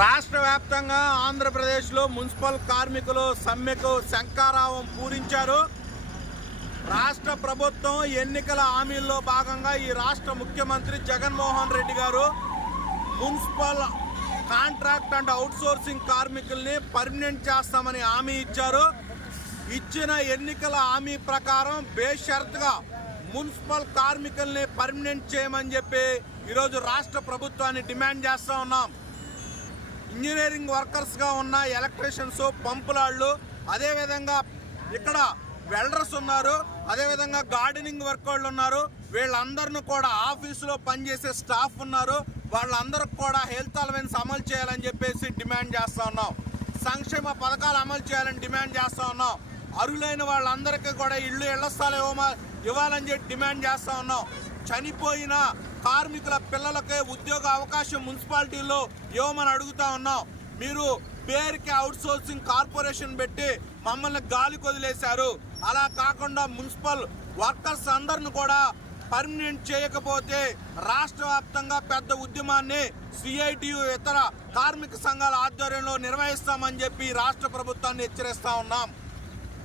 రాష్ట్ర వ్యాప్తంగా ఆంధ్రప్రదేశ్లో మున్సిపల్ కార్మికులు సమ్మెకు శంకారావం పూరించారు. రాష్ట్ర ప్రభుత్వం ఎన్నికల హామీల్లో భాగంగా ఈ రాష్ట్ర ముఖ్యమంత్రి జగన్మోహన్ రెడ్డి గారు మున్సిపల్ కాంట్రాక్ట్ అండ్ అవుట్సోర్సింగ్ కార్మికుల్ని పర్మనెంట్ చేస్తామని హామీ ఇచ్చారు. ఇచ్చిన ఎన్నికల హామీ ప్రకారం బేషరత్గా మున్సిపల్ కార్మికుల్ని పర్మనెంట్ చేయమని చెప్పి ఈరోజు రాష్ట్ర ప్రభుత్వాన్ని డిమాండ్ చేస్తూ ఉన్నాం. ఇంజనీరింగ్ వర్కర్స్గా ఉన్న ఎలక్ట్రీషియన్స్ పంపులాళ్ళు అదేవిధంగా ఇక్కడ వెల్డర్స్ ఉన్నారు అదేవిధంగా గార్డెనింగ్ వర్క్ వాళ్ళు ఉన్నారు. వీళ్ళందరిని కూడా ఆఫీసులో పనిచేసే స్టాఫ్ ఉన్నారు. వాళ్ళందరికి కూడా హెల్త్ అలవెన్స్ అమలు చేయాలని చెప్పేసి డిమాండ్ చేస్తూ ఉన్నాం. సంక్షేమ పథకాలు అమలు చేయాలని డిమాండ్ చేస్తూ ఉన్నాం. అరులైన వాళ్ళందరికీ కూడా ఇళ్ళు ఇళ్ళ స్థలం ఇవ్వమ ఇవ్వాలని చెప్పి డిమాండ్ చేస్తూ ఉన్నాం. చనిపోయిన కార్మికుల పిల్లలకే ఉద్యోగ అవకాశం మున్సిపాలిటీలో ఇవ్వమని అడుగుతా ఉన్నాం. మీరు పేరుకి అవుట్ సోర్సింగ్ కార్పొరేషన్ పెట్టి మమ్మల్ని గాలి కొదిలేశారు. అలా కాకుండా మున్సిపల్ వర్కర్స్ అందరిని కూడా పర్మనెంట్ చేయకపోతే రాష్ట్ర వ్యాప్తంగా పెద్ద ఉద్యమాన్ని సిఐటియు ఇతర కార్మిక సంఘాల ఆధ్వర్యంలో నిర్వహిస్తామని చెప్పి రాష్ట్ర ప్రభుత్వాన్ని హెచ్చరిస్తా ఉన్నాం.